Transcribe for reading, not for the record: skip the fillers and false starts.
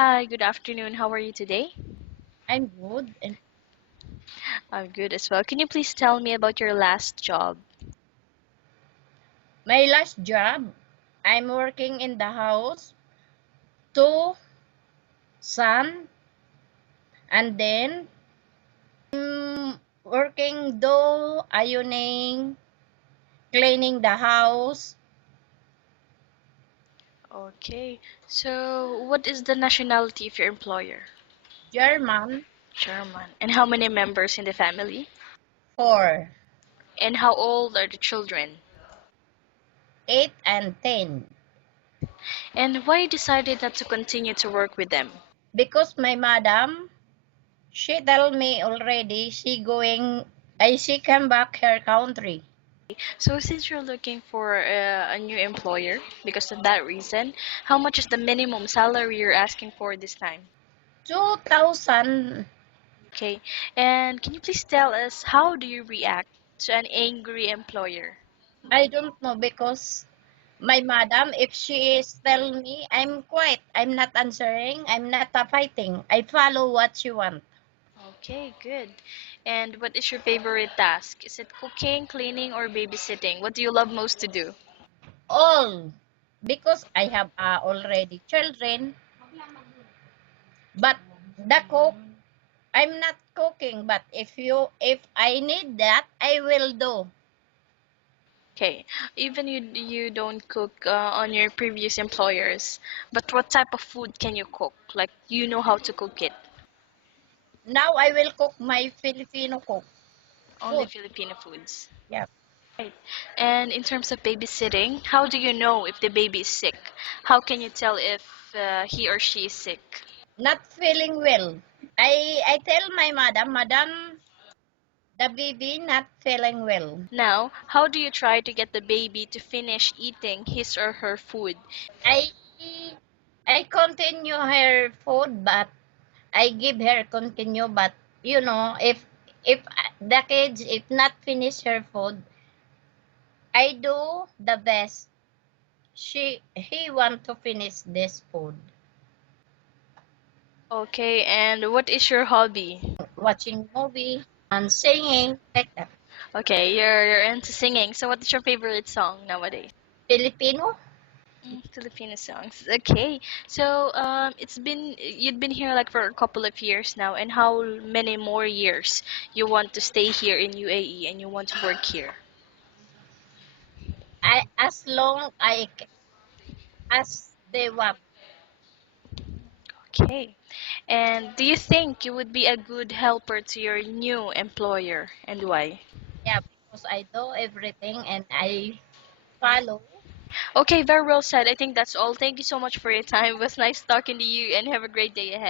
Hi, good afternoon. How are you today? I'm good. And I'm good as well. Can you please tell me about your last job? my last job, I'm working in the house, two son, and then working dough, ironing, cleaning the house, Okay, so what is the nationality of your employer? German, German. And how many members in the family? four, And how old are the children? 8 and 10. And why you decided not to continue to work with them? Because my madam, she tell me already she come back her country. So since you're looking for a new employer because of that reason, how much is the minimum salary you're asking for this time? 2000, Okay, and can you please tell us how do you react to an angry employer? I don't know because my madam, if she is tell me, I'm quiet. I'm not answering. I'm not fighting. I follow what she want. Okay, good. And what is your favorite task? Is it cooking, cleaning, or babysitting? What do you love most to do? All because I have already children. But the cook, I'm not cooking. But if I need that, I will do. Okay, even you don't cook on your previous employers, but what type of food can you cook? Like you know how to cook it? Now I will cook my Filipino cook Only food. Filipino foods. Yeah, Right. And in terms of babysitting, how do you know if the baby is sick? How can you tell if he or she is sick? not feeling well. I tell my madam, the baby not feeling well. Now, how do you try to get the baby to finish eating his or her food? I I continue her food, but I give her continue. But if the kids if not finish her food, I do the best. He want to finish this food. Okay, and what is your hobby? Watching movie and singing like that. Okay, you're into singing. So what is your favorite song nowadays? Filipino. Filipino songs. Okay. So it's been you've been here like for a couple of years now, and how many more years you want to stay here in UAE and you want to work here? I as long as they want. Okay. And do you think you would be a good helper to your new employer and why? Yeah, because I do everything and I follow. Okay, very well said. I think that's all. Thank you so much for your time. It was nice talking to you and have a great day ahead.